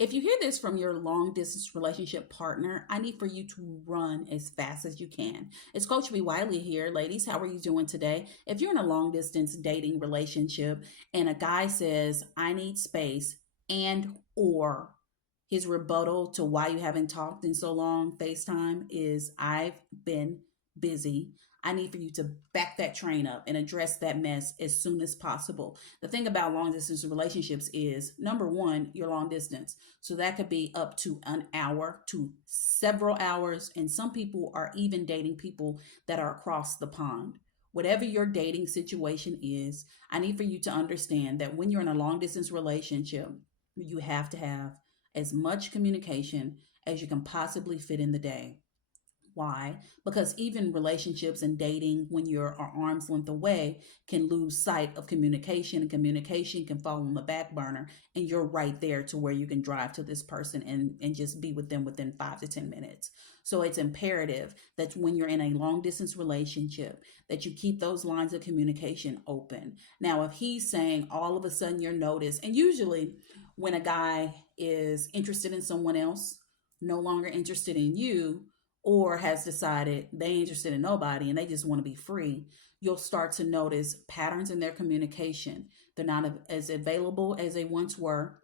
If you hear this from your long distance relationship partner, I need for you to run as fast as you can. It's Coach B. Wiley here. Ladies, how are you doing today? If you're in a long distance dating relationship and a guy says, I need space, and or his rebuttal to why you haven't talked in so long, FaceTime, is I've been busy. I need for you to back that train up and address that mess as soon as possible. The thing about long distance relationships is number one, you're long distance. So that could be up to an hour to several hours. And some people are even dating people that are across the pond. Whatever your dating situation is, I need for you to understand that when you're in a long distance relationship, you have to have as much communication as you can possibly fit in the day. Why? Because even relationships and dating, when you're an arm's length away, can lose sight of communication, and communication can fall on the back burner. And you're right there to where you can drive to this person and just be with them within 5 to 10 minutes. So it's imperative that when you're in a long distance relationship, that you keep those lines of communication open. Now, if he's saying all of a sudden you're noticed, and usually when a guy is interested in someone else, no longer interested in you, or has decided they ain't interested in nobody and they just want to be free, you'll start to notice patterns in their communication. They're not as available as they once were.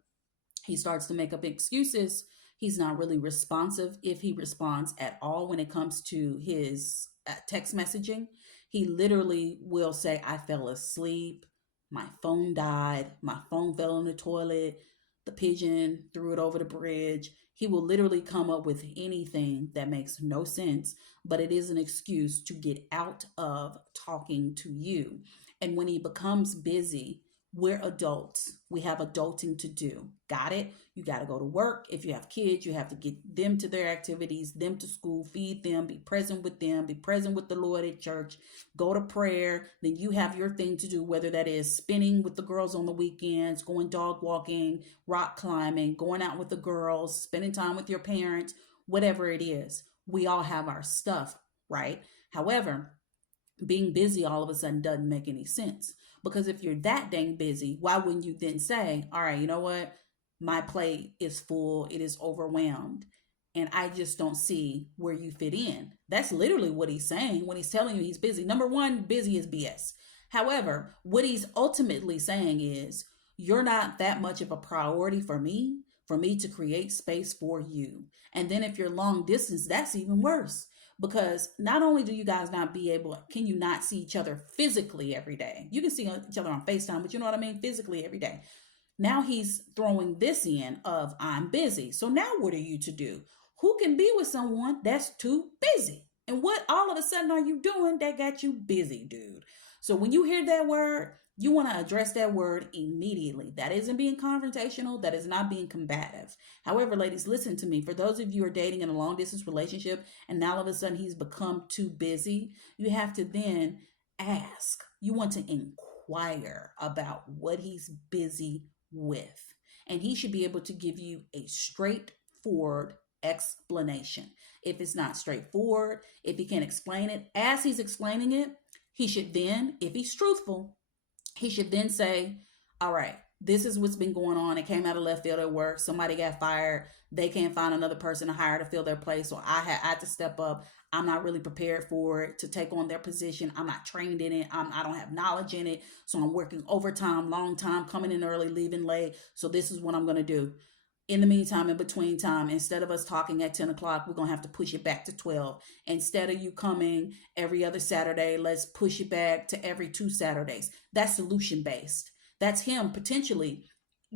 He starts to make up excuses. He's not really responsive, if he responds at all when it comes to his text messaging. He literally will say, I fell asleep, my phone died, my phone fell in the toilet, the pigeon threw it over the bridge. He will literally come up with anything that makes no sense, but it is an excuse to get out of talking to you. And when he becomes busy, we're adults. We have adulting to do. Got it? You got to go to work. If you have kids, you have to get them to their activities, them to school, feed them, be present with them, be present with the Lord at church, go to prayer. Then you have your thing to do, whether that is spinning with the girls on the weekends, going dog walking, rock climbing, going out with the girls, spending time with your parents, whatever it is. We all have our stuff, right? However, being busy all of a sudden doesn't make any sense. Because if you're that dang busy, why wouldn't you then say, all right, you know what? My plate is full, it is overwhelmed, and I just don't see where you fit in. That's literally what he's saying when he's telling you he's busy. Number one, busy is BS. However, what he's ultimately saying is, you're not that much of a priority for me to create space for you. And then if you're long distance, that's even worse, because not only do you guys not be able, can you not see each other physically every day? You can see each other on FaceTime, but you know what I mean? Physically every day. Now he's throwing this in of I'm busy. So now what are you to do? Who can be with someone that's too busy? And what all of a sudden are you doing that got you busy, dude? So when you hear that word, you want to address that word immediately. That isn't being confrontational. That is not being combative. However, ladies, listen to me. For those of you who are dating in a long distance relationship and now all of a sudden he's become too busy, you have to then ask. You want to inquire about what he's busy with. And he should be able to give you a straightforward explanation. If it's not straightforward, if he can't explain it, as he's explaining it, he should then, if he's truthful, he should then say, all right, this is what's been going on. It came out of left field at work. Somebody got fired. They can't find another person to hire to fill their place. So I had to step up. I'm not really prepared for it, to take on their position. I'm not trained in it. I don't have knowledge in it. So I'm working overtime, long time, coming in early, leaving late. So this is what I'm going to do. In the meantime, in between time, instead of us talking at 10 o'clock, we're going to have to push it back to 12. Instead of you coming every other Saturday, let's push it back to every 2 Saturdays. That's solution based. That's him potentially,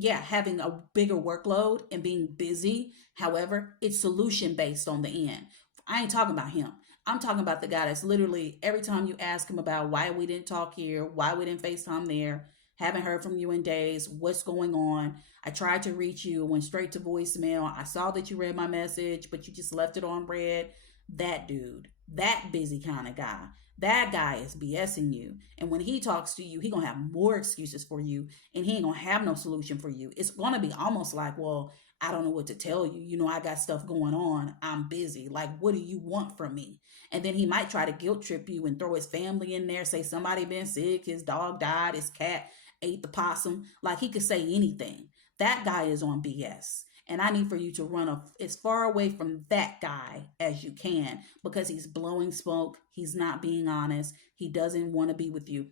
having a bigger workload and being busy. However, it's solution based on the end. I ain't talking about him. I'm talking about the guy that's literally every time you ask him about why we didn't talk here, why we didn't FaceTime there, haven't heard from you in days, what's going on? I tried to reach you, went straight to voicemail. I saw that you read my message, but you just left it on red. That dude, that busy kind of guy, that guy is BSing you. And when he talks to you, he gonna have more excuses for you, and he ain't gonna have no solution for you. It's gonna be almost like, well, I don't know what to tell you. You know, I got stuff going on. I'm busy. Like, what do you want from me? And then he might try to guilt trip you and throw his family in there, say somebody been sick, his dog died, his cat ate the possum. Like, he could say anything. That guy is on BS. And I need for you to run as far away from that guy as you can, because he's blowing smoke. He's not being honest. He doesn't want to be with you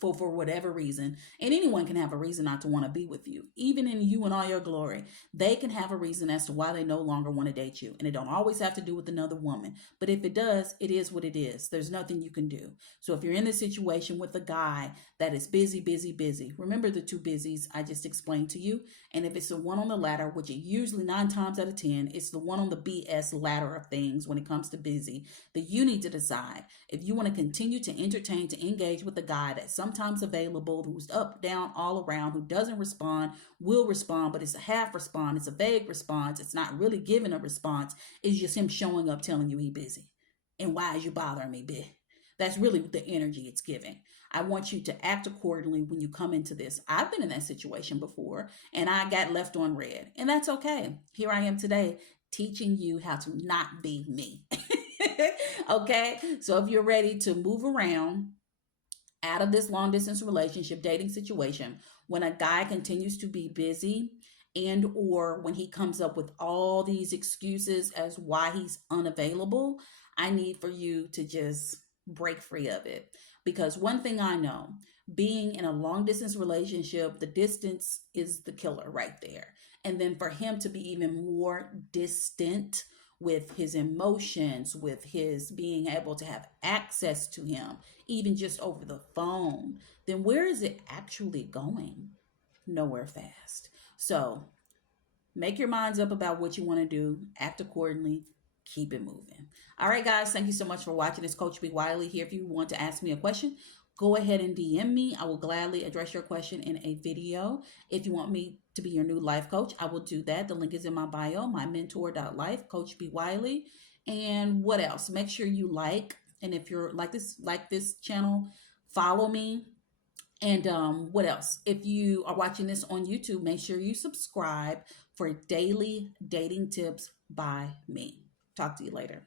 for whatever reason. And anyone can have a reason not to want to be with you, even in you and all your glory. They can have a reason as to why they no longer want to date you, and it don't always have to do with another woman. But if it does, it is what it is. There's nothing you can do. So if you're in this situation with a guy that is busy, busy, busy, remember the two busies I just explained to you. And if it's the one on the ladder, which is usually 9 times out of 10, it's the one on the BS ladder of things when it comes to busy, that you need to decide if you want to continue to entertain, to engage with a guy that's sometimes available, who's up, down, all around, who doesn't respond, will respond, but it's a half response, it's a vague response, it's not really giving a response, it's just him showing up telling you he busy. And why is you bothering me, bitch? That's really the energy it's giving. I want you to act accordingly when you come into this. I've been in that situation before and I got left on red, and that's okay. Here I am today teaching you how to not be me. Okay? So if you're ready to move around out of this long distance relationship dating situation, when a guy continues to be busy, and or when he comes up with all these excuses as why he's unavailable, I need for you to just break free of it. Because one thing I know, being in a long distance relationship, the distance is the killer right there. And then for him to be even more distant with his emotions, with his being able to have access to him, even just over the phone, then where is it actually going? Nowhere fast. So make your minds up about what you want to do, act accordingly, keep it moving. All right, guys, thank you so much for watching. It's Coach B. Wiley here. If you want to ask me a question, go ahead and DM me. I will gladly address your question in a video. If you want me to be your new life coach, I will do that. The link is in my bio, mymentor.life, Coach B. Wiley. And what else? Make sure you like, and if you're like this channel, follow me. And what else? If you are watching this on YouTube, make sure you subscribe for daily dating tips by me. Talk to you later.